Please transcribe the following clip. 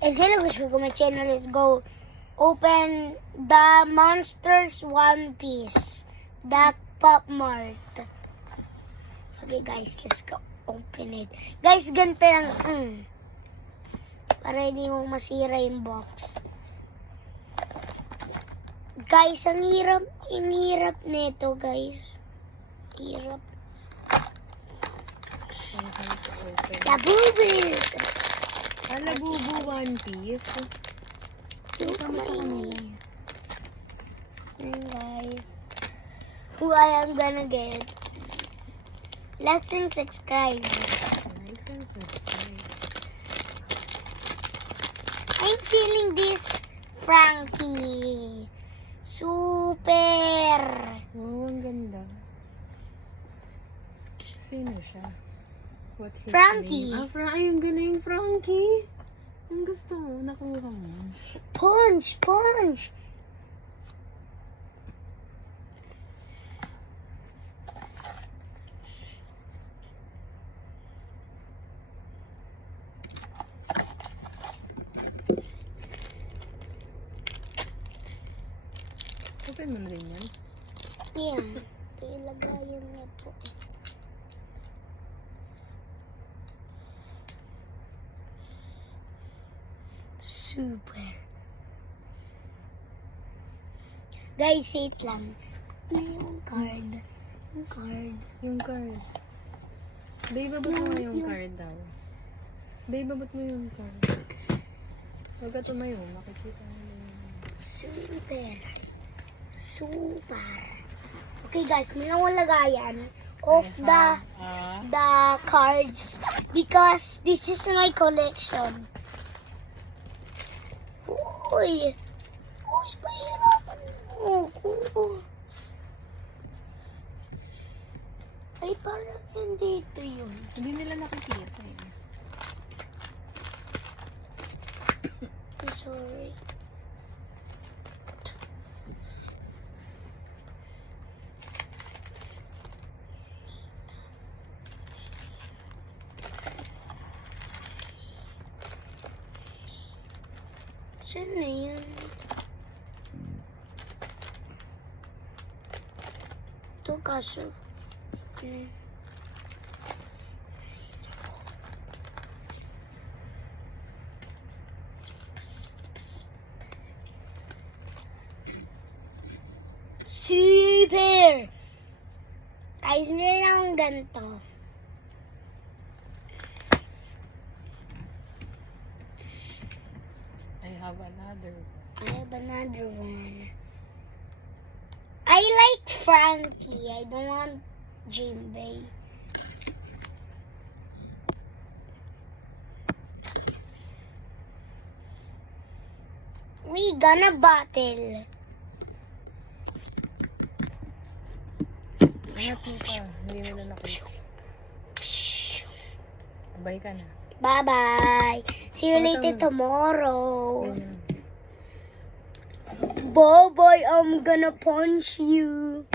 And hello guys, welcome to my channel. Let's go open the Monsters One Piece. The Pop Mart. Okay guys, let's go open it. Guys, ganito lang. Para hindi mo masira yung box. Guys, ang hirap nito guys. Hirap. Labubu! Labubu One Piece. Yung Tama sa kanila. And guys, who I am gonna get. Like and subscribe. Like and subscribe. I'm feeling this Frankie. Super. Oh, ang ganda. Sino siya? What his Frankie. name? Ay, ang galing, Frankie. Ang gusto mo, nakuha mo. Punch. Open mo na rin yan. Yeah. Ito yung lagayan niya po. Super. Guys, wait lang. Ano yung card? Yung card. Babe, abot mo nga yung card daw. Babe, abot mo yung card. Huwag ka tumayo, makikita mo yung... Super. Okay guys, may akong lagayan of the cards because this is my collection. Uy, pahirapan mo ako. Ay, parang hindi ito yun. Hindi nila nakikita eh. I'm sorry. Saan na yan? Ito kaso. Super! Guys, meron akong ganito. I have another one. I like Frankie. I don't want Jimbei. We gonna battle. Ingat mo pa. Hindi nila nakikita. Bye ka na. Bye-bye. See you later tomorrow. Ayan. Bye-bye. I'm gonna punch you.